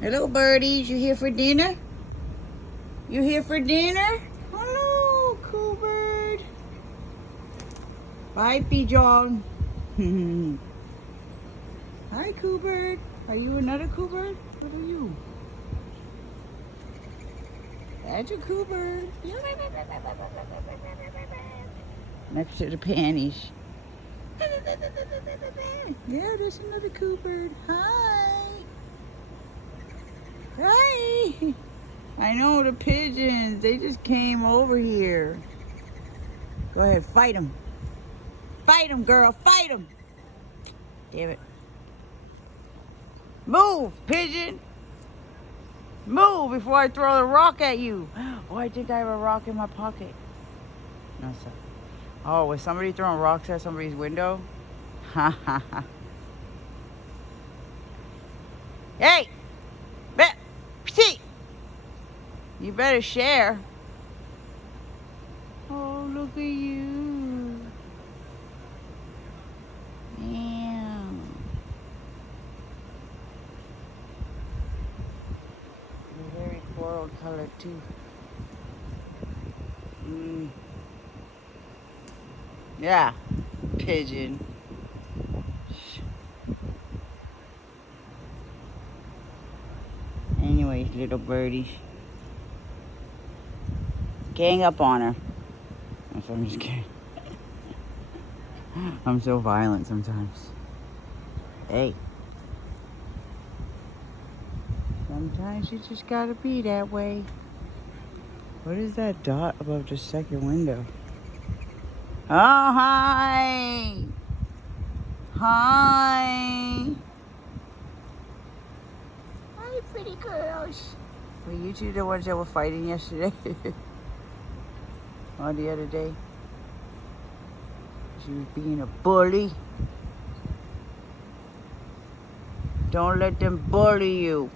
Hello, birdies. You here for dinner? You here for dinner? Hello, cool bird. Bye, pigeon. Hi, cool bird. Are you another cool bird? What are you? That's a cool bird. Next to the panties. Yeah, there's another cool bird. Hi. Hi. I know the pigeons. They just came over here. Go ahead, fight them. Fight them, girl. Fight them. Damn it. Move, pigeon. Move before I throw the rock at you. Oh, I think I have a rock in my pocket. No, sir. Oh, was somebody throwing rocks at somebody's window? Ha ha ha. Hey! See! You better share. Oh, look at you. Yeah. You're very coral colored too. Yeah, pigeon. Anyways, little birdies. Gang up on her. I'm just kidding. I'm so violent sometimes. Hey. Sometimes you just gotta be that way. What is that dot above the second window? Oh, hi! Hi! Hi, pretty girls. Were you two the ones that were fighting yesterday? Or the other day? She was being a bully. Don't let them bully you.